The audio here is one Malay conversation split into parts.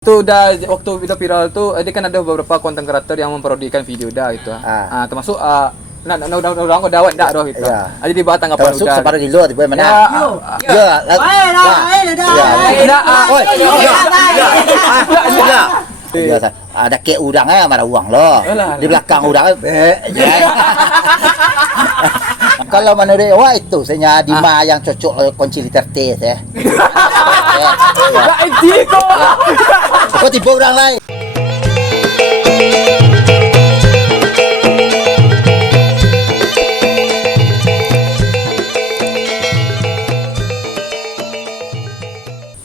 Itu udah waktu video viral tuh, dia kan ada beberapa konten kreator yang memparodikan video dah gitu. Termasuk udah kau dawat dah doh gitu. Ya. Jadi dibahas tanggapan Termasuk udah. separuh di luar tiba mana? Biasa ada kayak udangnya marah uang loh. Di belakang udangnya kalau menurut wah itu saya Dima yang cocok kunci liter T ya. Enggak etika. Kok tiba orang lain.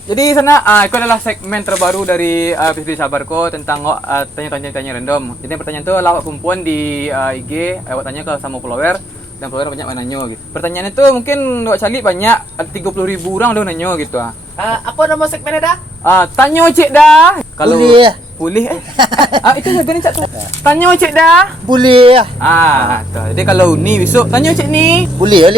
Jadi sana itu adalah segmen terbaru dari episode Sabarko tentang tanya-tanya random. Jadi pertanyaan itu lawak perempuan di IG, awak tanya ke sama follower dan follower banyak yang nanya gitu. Pertanyaan itu mungkin awak cari banyak, ada 30.000 orang udah nanya gitu. Apa nama segmennya dah? Tanya cik dah. Kalau boleh itu harga ni cak tu. Tanya cik dah. Boleh. Tu. Jadi kalau ni besok tanya cik ni. Boleh.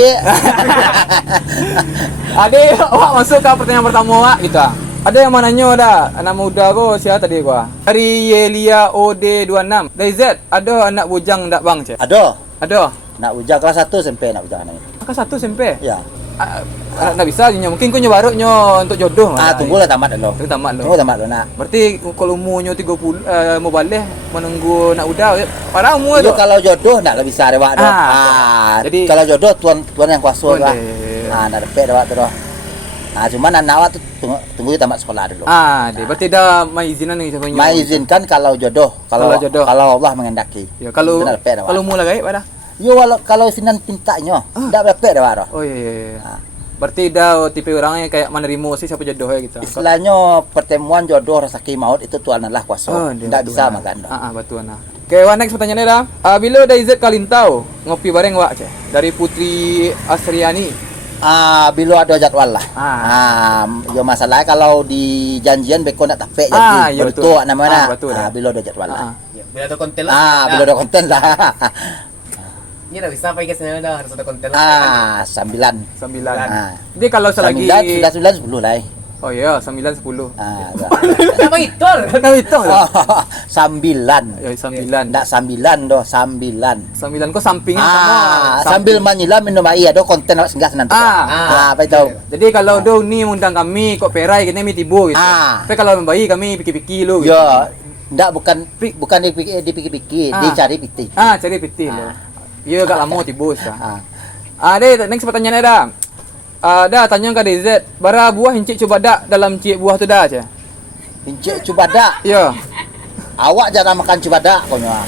Adik, awak masuk ke pertanyaan pertama awak gitu. Ada yang mau nanya dah, anak muda ko siapa tadi gua? Dari Yelia OD26. Dari Z, ada anak bujang tak bang cik? Ada. Nak ujang kelas 1 SMP nak ujang ni. Kelas 1 SMP? Ya. Tak bisa nyo. Mungkin kau baru nyo untuk jodoh. Tunggulah tamat dulu. Tunggu tamat dulu nak. Berarti kalau umurnya 30 mau balik menunggu nak udah. Parah umur tu. Kalau jodoh nak bisa dewak dah. Jadi kalau jodoh tuan yang kuasa lah. Nak dapat dewak tu dah. Cuma anak awak tu tunggu tamat sekolah dulu. Berarti dah maizinan ni siapa nyo. Maizinkan kalau jodoh. Kalau Allah mengendaki. Ya, kalau mula gaib pada. Yo kalau sinan pintanya, ndak dapat dewak dah. Oh iya. Berarti dah tipe orangnya kayak menerima sih siapa jodoh ya gitu. Istilahnya pertemuan jodoh rezeki maut itu Tuhan Allah kuasa. Tidak bisa makan. Betul nah. Okay, next pertanyaannya dah. Bila dari Z Kalintau ngopi bareng wak ceh dari Putri Asriani. Bila ada jadwal lah. Yo masalah kalau di janjian beko nak tapek janji. Betul namanya. Bila ada jadwal lah. Bila ada konten lah. Bila ada konten lah. Ini dah bisa pakai sana dah, harus ada konten lah. 9. Jadi kalau selagi 9 10 lah. Oh iya, 9 10. Nama itu. Nama itu. 9. Ya 9. Ndak 9 doh, 9. 9 kok sampingnya sama. Sambil menyilam minum air ada konten awak singgah nanti. Apa tahu. Jadi kalau do ni undang kami kok perai kita mi tibu gitu. Tapi kalau membayi kami pikir-pikir lu gitu. Ya, ndak bukan dipikir-pikir, dicari pitih. Cari pitih lo. Ya agak lama tibus dah. Deh, next pertanyaan dah. Dah tanya ke DZ, bara buah encik coba dak dalam cik buah tu dah aja. Encik coba dak. Ya. Awak jangan makan coba dak konya.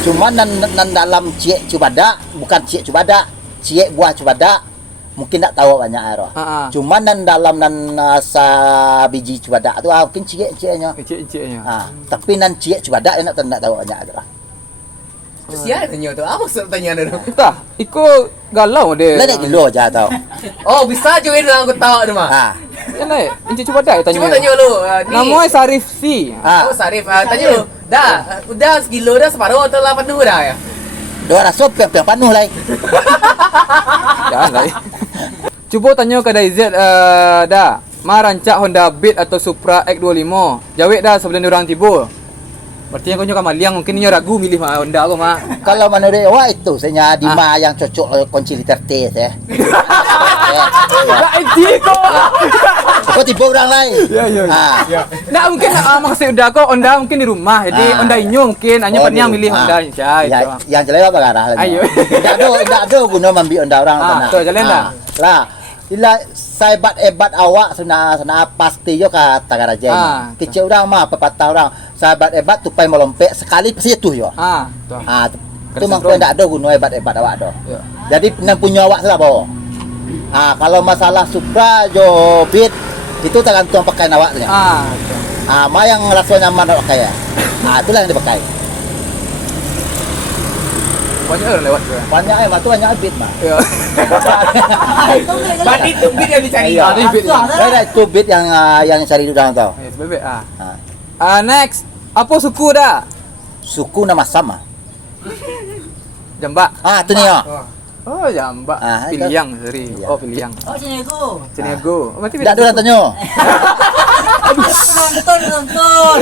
Cuma nan dalam cik coba dak, bukan cik coba dak, cik buah coba dak. Mungkin tak tahu banyak air. Cuma nan dalam biji coba dak tu mungkin cik-ciknya. Cik-ciknya. Tapi nan cik coba dak nak tahu banyak aja lah. Siapa tanya tu? Apa maksud tanya tu? Entah, ikut galau dia. Lah nak gilo aja tau. Oh, bisa je dalam aku tahu tu mah. Yalah, encik cuba dah tanya. Cuba tanya lu. Namanya Sarif C. Oh, Sarif. Tanya lu. Dah, udah sekilo dah separuh atau 8 dah ya? Dua rasop yang penuh lah. Jangan lah. Cuba tanya ke DZ dah. Ma rancak Honda Beat atau Supra X25. Jawab dah sebelum diorang tiba. Berarti yang kau nyoka maliang mungkin dia ragu milih Honda aku mak. Kalau menurut wah itu saya Dima yang cocok kunci liter T ya. Enggak etika. Kok tiba orang lain. Ya. Nggak mungkin maksud Honda mungkin di rumah. Jadi Honda Inyo mungkin hanya pernah milih Honda aja. Yang jelas apa arah lagi. Ayo. Tidak ada guna ambil Honda orang sana. Tuh jalan dah. Lah. Ila sahabat awak sana pasti yo kata garajen. Kecil orang mah pepatah orang. Sahabat hebat tupai melompek sekali pasti itu yo. Itu mungkin tidak ada guna hebat awak do. Jadi yang punya awak salah bawa. Kalau masalah Supra jo Beat itu tergantung pakaian awaknya. Ma yang rasa nyaman awak kaya. Itulah yang dipakai. Banyak orang lewat tu. Banyak Beat mah. Ya. Berarti itu Beat yang dicari. Itu Beat yang cari udang tau. Ya, sebab next, apa suku dah? Suku nama sama. Jambak. Itu ni ya. Oh, Jambak. Piliang, sorry. Oh, Piliang. Oh, Ciniago. Ciniago. Berarti tidak ada orang tanya. Nonton.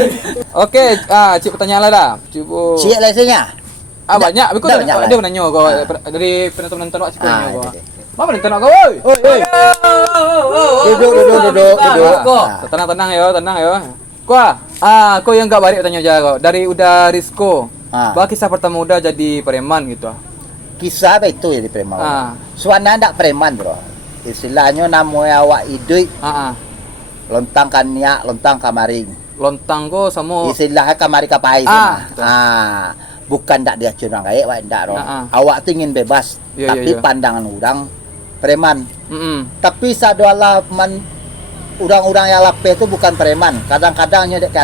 Oke, cik pertanyaan lah dah. Cuba. Cik lesennya. Banyak. Because Dah banyak lah. dia menanya kau dari penonton wak cikgu kau. Apa ni tenang kau? Oi. Duduk. Tenang ya. Kau yang enggak balik tanya aja kau. Dari udah Risco. Bah kisah pertama udah jadi preman gitu. Kisah apa itu jadi preman? Suana ndak preman, Bro. Istilahnya namanya awak idui. Lontang kania, lontang kamaring. Lontang kau sama Istilahnya kamari kapai sama. Bukan ndak dia curang kayak awak ndak, Bro. Awak tuh ingin bebas, tapi pandangan orang preman. Tapi sadualah orang-orang yang lapeh itu bukan preman. Kadang-kadangnya dek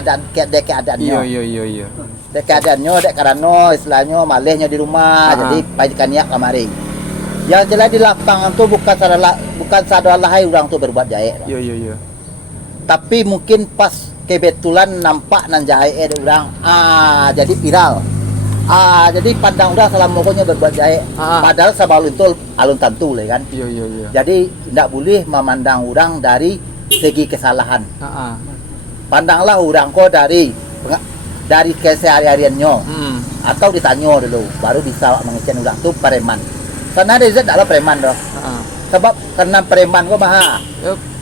keadaannya. Iya. Dek keadaannya dek karena istilahnya malehnya di rumah, jadi pajikannya kamari. Yang jelas di lapangan tuh bukan sadualah hai orang tuh berbuat jahat. Iya. Tapi mungkin pas kebetulan nampak nan jahat orang, jadi viral. Jadi pandang udah salah pokoknya berbuat jahat. Padahal sebelum itu alun tantu lah kan. Iya. Jadi tidak boleh memandang orang dari segi kesalahan. Pandanglah orang kok dari kesehariannya. Atau ditanya dulu, baru bisa mengecek orang tuh preman. Karena Reza adalah preman doh. Sebab karena preman kok maha.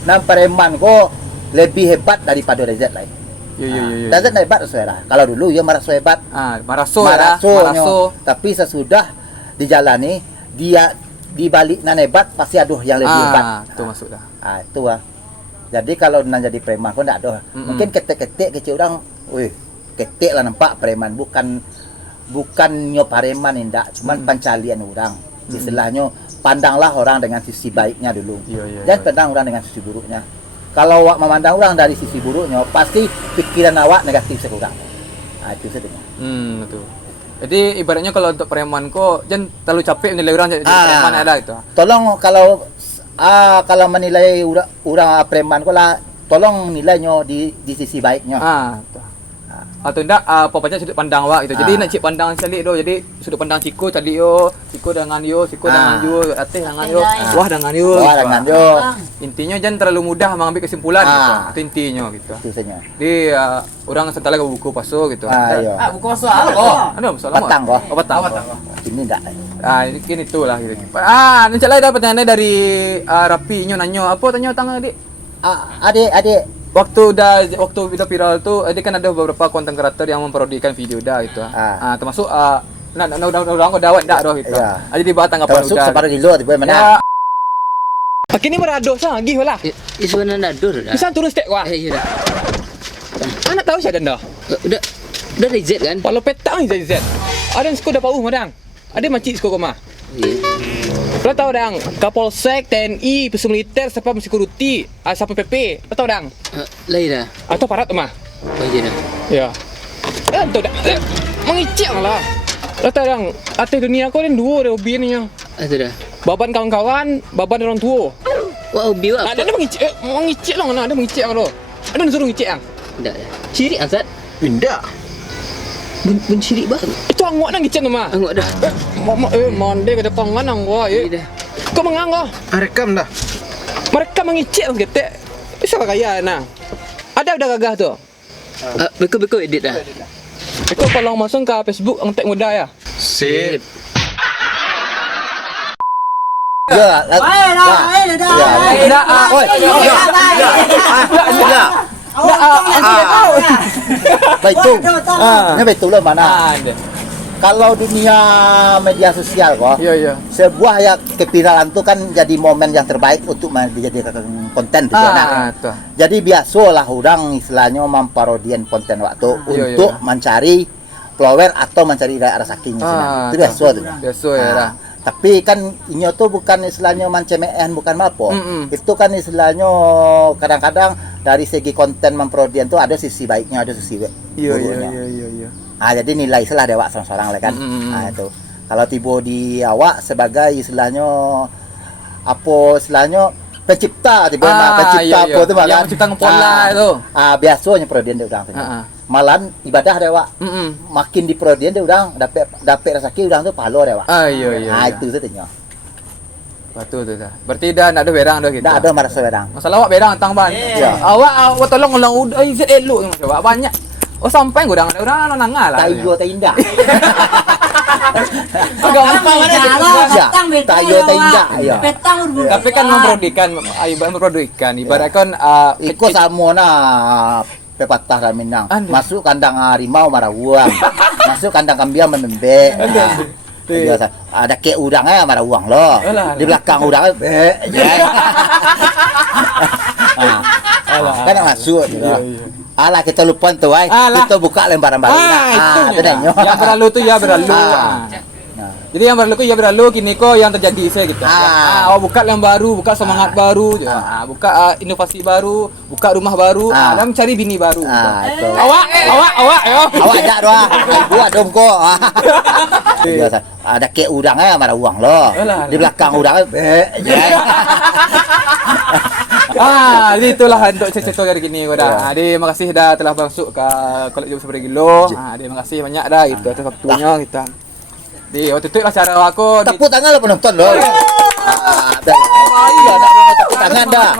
Nah preman kok lebih hebat daripada Reza lain. Iya. Reza hebat saudara. Kalau dulu ya merasa hebat. Maraso. Tapi sesudah dijalani dia dibalik nan hebat pasti aduh yang lebih hebat. Itu masuk dah. Itu Jadi kalau nan jadi preman kok ndak ada. Mungkin ketek-ketek kecil orang, ketek lah nampak preman bukan nyo pareman ndak, cuman pencalian orang. Istilahnya pandanglah orang dengan sisi baiknya dulu. Jangan pandang orang dengan sisi buruknya. Kalau awak memandang orang dari sisi buruknya, pasti pikiran awak negatif sekurang. Itu saja. Betul. Jadi ibaratnya kalau untuk preman kok jangan terlalu capek menilai orang jadi preman ada itu. Tolong kalau menilai orang preman kok lah, tolong nilainya di sisi baiknya. Atau enggak apa-apa sudut pandang awak gitu. Jadi nak cik pandang calik do. Jadi sudut pandang Ciko calik yo, Ciko dengan yo, Ateh dengan yo, wah dengan yo. Intinya jangan terlalu mudah mengambil kesimpulan gitu. Itu intinya gitu. Jadi orang sentala ke buku paso gitu. Buku soal kok. Ada soal apa? Batang kok. Batang. Ini enggak. Ini itulah gitu. Nanti lagi dapat pertanyaan dari Rapi nanya apa tanya tangga adik. Adik. Waktu video viral tuh, kan ada beberapa konten kreator yang memparodikan video dah itu. Termasuk udah dawat dak doh itu. Jadi dibahas tanggapan udah. Termasuk separuh kilo di mana? Kini merado sang lagi lah. Isu nadur dah. Bisa turun step wah. Iya dah. Anak tahu siapa dah? Udah Z kan? Kalau petang Z. Ada yang sekolah pauh madang. Ada macik sekolah koma. Iya. Lo tahu dang, Kapolsek, TNI, Pusat Militer, Satpam Security, Satpam PP, lo tahu dang? Lain dah. Atau parat mah? Oh iya dah. Ya. Tahu dah. Mengicik lah. Lo tahu dang, ate dunia kau ni dua dah hobi ni nya. Itu dah. Baban kawan-kawan, baban orang tua. Wah hobi wah. Ada mengicik lah mana? Ada mengicik kalau. Ada suruh mengicik ang. Tidak. Ciri Azat. Indah. Menciri baru. Itu angwak nang ngicik nama. Angwak dah. Monde ke depan kan angwak. Dah. Kau mengang kau. Rekam dah. Mereka mengicik ang ketek. Bisa kaya nah. Ada udah gagah tu. Betul edit dah. Kau kalau masuk ke Facebook ang tek muda ya. Sip. Ya, betul. Ini betul lah mana? Kalau dunia media sosial kok, sebuah ya kepiralan itu kan jadi momen yang terbaik untuk dijadikan konten tuh. Jadi biasalah orang istilahnya memparodian konten waktu untuk mencari follower atau mencari daerah sakingnya. Itu biasa tuh. Biasa ya. Tapi kan ini tuh bukan istilahnya mancemean, bukan mapo. Itu kan istilahnya kadang-kadang dari segi konten memparodian tuh ada sisi baiknya, ada sisi buruknya. Iya. Jadi nilai salah dewak seorang lah kan. Itu. Kalau tiba di awak sebagai istilahnya pencipta pencipta apa tu kan? Yang pencipta ngepola itu. Biasanya parodian dia orang tu. Malan ibadah dewak. Makin di parodian dia orang dapat rezeki orang tu palo dewak. Iya. Itu saja. Betul tu dah. Berarti dah nak ada berang dah gitu. Tak ada merasa berang. Masalah awak berang tang ban. Ya. Awak tolong ulang udah izin elok macam awak banyak. Oh sampai gudang ada orang nangal lah. Tayo tak indah. Agak apa mana Ya. Tayo tak indah. Ya. Tapi kan memproduksikan ibaratkan Iko sama na pepatah dah Minang. Masuk kandang harimau marah uang. Masuk kandang kambing menembek. Biasa. Ada ke udangnya marah uang lo. Di belakang udangnya kan masuk gitu. Alah kita lupa tu ai. Kita buka lembaran baru. Itu dah. yang berlalu tu ya berlalu. Jadi yang berlalu ya berlalu, kini kok yang terjadi saya gitu. Awak buka yang baru, buka semangat baru, buka inovasi baru, buka rumah baru, dan mencari bini baru. Awak, yo. Awak jak doa. Buat dom ko. Biasa. Ada ke udangnya marah uang lo. Di belakang udangnya itulah untuk cerita hari ini gua dah. Ade makasih dah telah masuk ke kolej jam 11 kilo. Ade makasih banyak dah itu atas waktunya kita. Di waktu itu lah cara aku tepuk tangan lo penonton lo. Iya, nak tepuk tangan dah.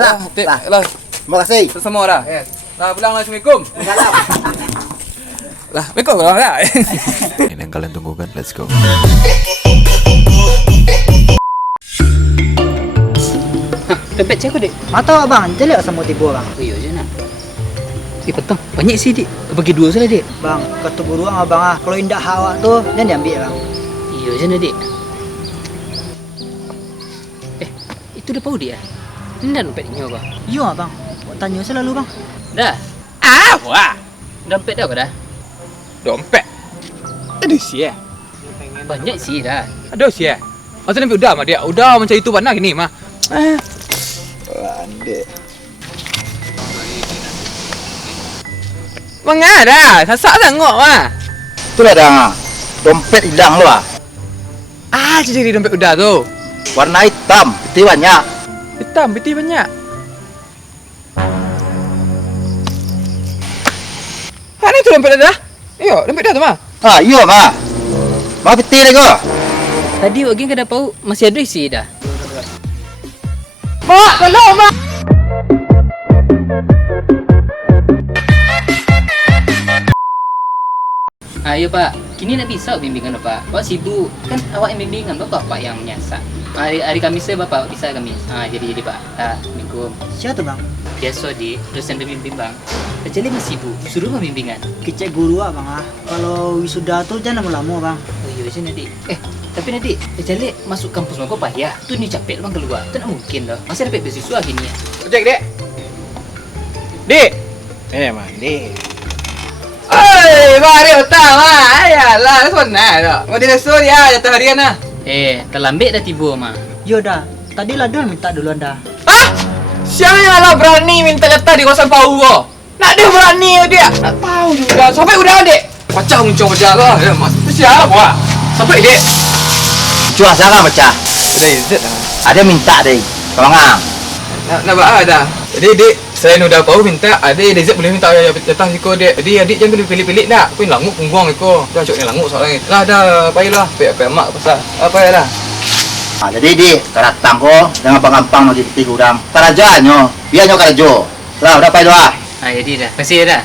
Lah. Terima kasih. Semua dah. Lah pulang Assalamualaikum. Lah, Assalamualaikum lah. Ini yang kalian tunggu kan, let's go. Dompet cik aku, Dik. Mata abang, jelek sama tipu abang. Oh, iya je nak. Petang. Banyak sih, Dik. Bagi dua saja, Dik. Bang, kata buruang abang kalau indah awak tu, jangan diambil bang. Iya je nak, Dik. Itu dah tahu dia. Ini dah dompetnya, Bang. Iya abang, awak tanya selalu bang. Dah. Wah. Dompet dah apa dah? Dompet. Ada sih ya. Banyak sih dah. Ada sih ya. Masa ni udah mah dia. Udah macam itu mana gini mah. Andek. Mengada, sasak tengok mah. Itulah dah. Dompet hilang lo Jadi dompet udah tu. Warna hitam, putih banyak. Hitam, putih banyak. Ini tu dompet dah. Iyo, dompet dah tu mah. Iya mah. Mau putih lagi kau. Tadi lagi kada tahu masih ada isi dah. Mak, tolong mak. Ayo Pak, kini nak bisa bimbingan Bapak. Bapak sibuk, kan awak yang bimbingan, Bapak yang menyiasat. Hari Kamisnya Bapak bisa Kamis. Jadi Pak. Assalamualaikum. Siapa tu bang? Biasa di dosen pembimbing Bang. Kecuali masih sibuk, suruh pembimbingan. Kecek guru bang Kalau wisuda tu jangan lama-lama bang. Oh iya je Nadik. Tapi Nadik, kecuali masuk kampus Bang kau payah. Tu ni capek Bang keluar. Tak nak mungkin dah. Masih dapat beasiswa gini ya. Ojek, Dek. Dek. Mandi. Mari utama. Ayalah, sebenarnya tak. Mau diresur ya, jatuh harian lah. Terlambat dah tiba mah. Yo dah, tadi lah dia minta duluan dah. Siapa lah berani minta jatah di kawasan Pau kau? Nak dia berani dia. Nak tahu juga. Sampai udah, Dek. Pacah muncul pecah lah. Mas, siapa? Sampai, Dek. Cua sangat pecah. Dah, izin lah. Ada minta deh. Tolong Nak buat dah. Jadi, Dek, selain udah Pau minta, adik Dek boleh minta jatah siko, Dek. Jadi, adik jangan pilih-pilih nak. Kau langut punggung iko. Dah cok ni langut soalnya. Lah dah, payahlah. Payah mak pasal. Apa ya dah? Jadi di datang ko dengan gampang mau jadi kurang. Tarajanyo, biarnya kerja. Lah udah payah doa. Jadi dah. Kasih dah.